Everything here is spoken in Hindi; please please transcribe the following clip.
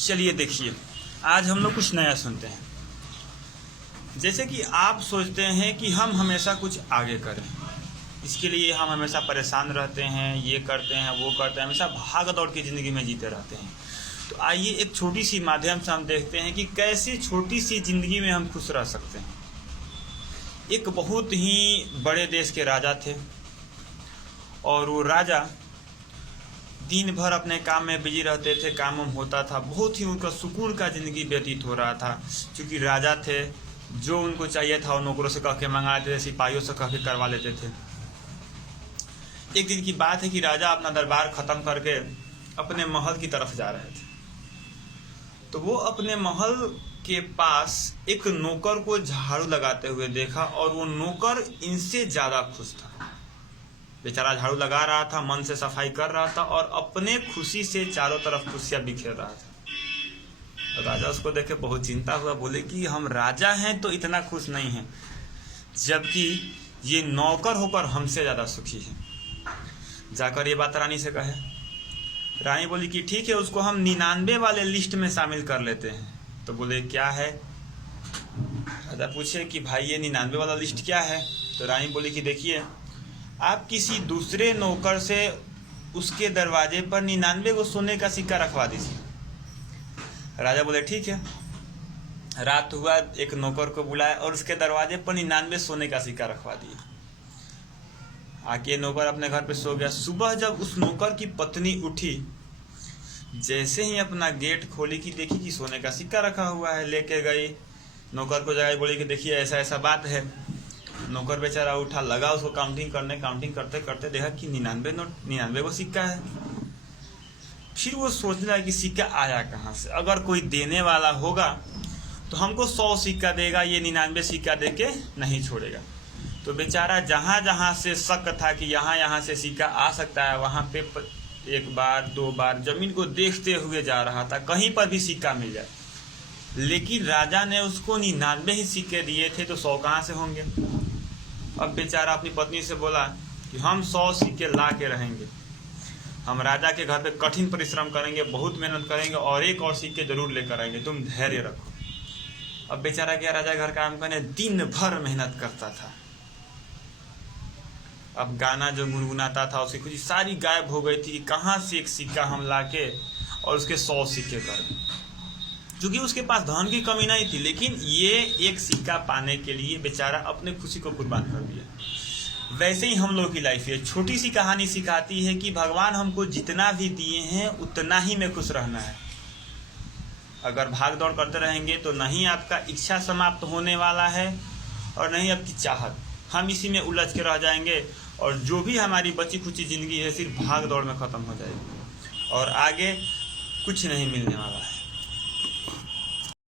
चलिए देखिए, आज हम लोग कुछ नया सुनते हैं। जैसे कि आप सोचते हैं कि हम हमेशा कुछ आगे करें, इसके लिए हम हमेशा परेशान रहते हैं, ये करते हैं वो करते हैं, हमेशा भाग दौड़ की ज़िंदगी में जीते रहते हैं। तो आइए एक छोटी सी माध्यम से हम देखते हैं कि कैसे छोटी सी ज़िंदगी में हम खुश रह सकते हैं। एक बहुत ही बड़े देश के राजा थे और वो राजा दिन भर अपने काम में बिजी रहते थे, काम होता था, बहुत ही उनका सुकून का ज़िंदगी व्यतीत हो रहा था। क्योंकि राजा थे, जो उनको चाहिए था वो नौकरों से कह के मंगा लेते थे, सिपाहियों से कह के करवा लेते थे। एक दिन की बात है कि राजा अपना दरबार ख़त्म करके अपने महल की तरफ जा रहे थे। तो वो अपने महल के पास एक नौकर को झाड़ू लगाते हुए देखा और वो नौकर इनसे ज़्यादा खुश था। बेचारा झाड़ू लगा रहा था, मन से सफाई कर रहा था और अपने खुशी से चारों तरफ खुशियां बिखेर रहा था। राजा उसको देख के बहुत चिंता हुआ, बोले कि हम राजा हैं तो इतना खुश नहीं हैं, जबकि ये नौकर होकर हमसे ज़्यादा सुखी है। जाकर ये बात रानी से कहे। रानी बोली कि ठीक है, उसको हम 99 वाले लिस्ट में शामिल कर लेते हैं। तो बोले क्या है? राजा पूछे कि भाई ये 99 वाला लिस्ट क्या है? तो रानी बोली कि देखिए, आप किसी दूसरे नौकर से उसके दरवाजे पर 99 को सोने का सिक्का रखवा दीजिए। राजा बोले ठीक है। रात हुआ, एक नौकर को बुलाया और उसके दरवाजे पर 99 सोने का सिक्का रखवा दिए। आके नौकर अपने घर पे सो गया। सुबह जब उस नौकर की पत्नी उठी, जैसे ही अपना गेट खोली कि देखी कि सोने का सिक्का रखा हुआ है, लेके गई, नौकर को जगाई, बोली कि देखिए ऐसा ऐसा बात है। नौकर बेचारा उठा, लगा उसको काउंटिंग करने, काउंटिंग करते करते देखा कि 99 वो सिक्का है। फिर वो सोचने लगा कि सिक्का आया कहाँ से, अगर कोई देने वाला होगा तो हमको 100 सिक्का देगा, ये 99 सिक्का दे के नहीं छोड़ेगा। तो बेचारा जहाँ जहाँ से शक था कि यहाँ से सिक्का आ सकता है, वहाँ पे एक बार दो बार जमीन को देखते हुए जा रहा था, कहीं पर भी सिक्का मिल जाए। लेकिन राजा ने उसको 99 ही सिक्के दिए थे, तो 100 कहाँ से होंगे। अब बेचारा अपनी पत्नी से बोला कि हम 100 सिक्के ला के रहेंगे, हम राजा के घर पे कठिन परिश्रम करेंगे, बहुत मेहनत करेंगे और एक और सिक्के जरूर लेकर आएंगे, तुम धैर्य रखो। अब बेचारा गया राजा घर काम करने, दिन भर मेहनत करता था। अब गाना जो गुनगुनाता था उसकी खुशी सारी गायब हो गई थी कि कहाँ से एक सिक्का हम लाके और उसके 100 सिक्के करें। क्योंकि उसके पास धन की कमी नहीं थी, लेकिन ये एक सिक्का पाने के लिए बेचारा अपने खुशी को कुर्बान कर दिया। वैसे ही हम लोग की लाइफ है, छोटी सी कहानी सिखाती है कि भगवान हमको जितना भी दिए हैं उतना ही में खुश रहना है। अगर भाग दौड़ करते रहेंगे तो नहीं आपका इच्छा समाप्त होने वाला है और नहीं आपकी चाहत, हम इसी में उलझ के रह जाएंगे और जो भी हमारी बची खुची ज़िंदगी है सिर्फ भाग दौड़ में ख़त्म हो जाएगी और आगे कुछ नहीं मिलने वाला है।